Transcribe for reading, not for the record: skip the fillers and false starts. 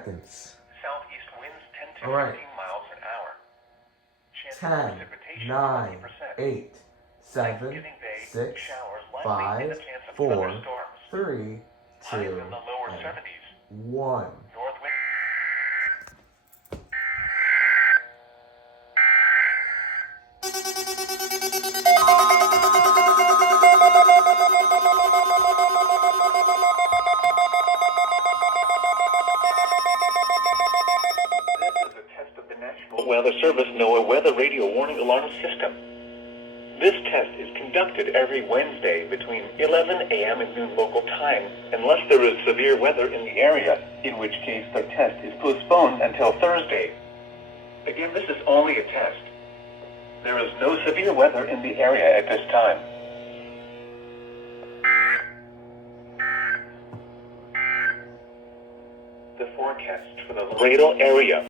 seconds. Southeast winds 10 to All right. 15 miles an hour. Chance of 10, precipitation 9, 20%. 8, 7, Thanksgiving Day, 6, showers likely 5, and a chance of 4, thunderstorms. 3, Highs 2, in the lower and 70s. 1. North wind. This is a test of the National Weather Service NOAA Weather Radio Warning Alarm System. This test is conducted every Wednesday between 11 a.m. and noon local time, unless there is severe weather in the area, in which case the test is postponed until Thursday. Again, this is only a test. There is no severe weather in the area at this time. The forecast for the Laredo area.